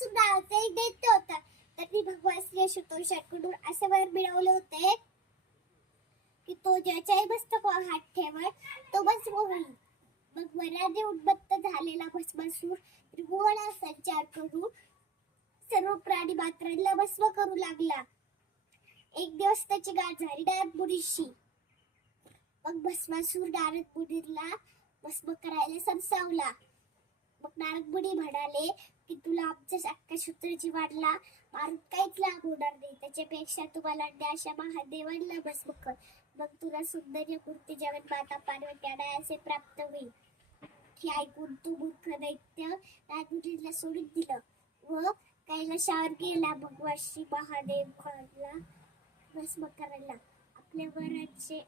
भस्मासूर नावाचा एक दैत्य होता. त्यांनी भगवान श्री आशुतोषाकडून असे वर मिळवले होते की तो ज्याच्याही मस्तकावर हात ठेवत तो भस्म होईल. मग वराने उन्मत्त झालेला भस्मासूर त्रिभुवनात संचार करून सर्व प्राणी मात्रांना भस्म करू लागला. एक दिवस त्याची गाठ झाली नारद मुनीशी. मग भस्मासूर नारद मुनीला भस्म करायला सरसावला. मग नारद मुनी म्हणाले की तुला आमच्या अख्ख्या सूत्राची वाढला मारून काहीच लाभ होणार नाही. त्याच्यापेक्षा तुम्हाला अशा महादेवांना भस्म कर. मग तुला सुंदर मूर्ती जगत माता पार्वती असे प्राप्त होईल. हे ऐकून तो मूर्ख दैत्य नारद मुनीला सोडून दिलं व कैलाशावर गेला. भगवान श्री महादेवाला भस्म करायला. आपल्या वराचे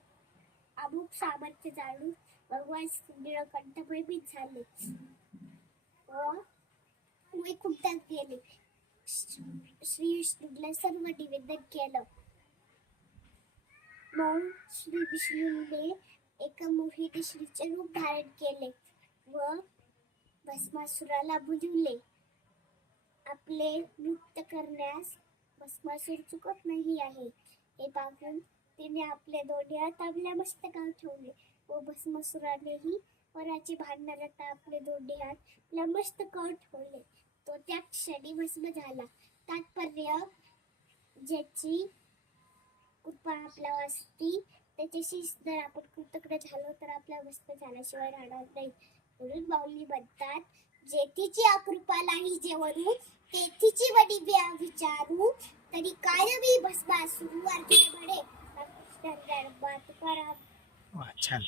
अमुक सामर्थ्य जाणून भगवान नीलकंठ भयभीत झाले व वैकुंठात गेले. श्री विष्णूला सर्व निवेदन केलं. मग श्री विष्णूने एका मोहिनी स्त्रीचे रूप धारण केले व भस्मासुराला बुजवले. आपले नृत्य करण्यास भस्मासूर चुकत नाही आहे हे पाहून तिने आपले दोन्ही हात आपल्या मस्तकावर ठेवले व भस्मासुरानेही वराची भांडणाला आपले दोन्ही हात आपल्या मस्तकावर ठेवले. तो त्या क्षणी भस्म झाला. तात्पर्य, ज्याची कृपा आपल्यावर असती त्याच्याशी जर आपण कृतज्ञ झालो तर आपल्या भस्म झाल्याशिवाय राहणार नाही. म्हणून माऊली म्हणतात, जेथीची अकृपा नाही जेवणू तेथीची वडी विचारू तरी काय मी भस्मासूर अर्जुन म्हणे. तुकाराम. छान.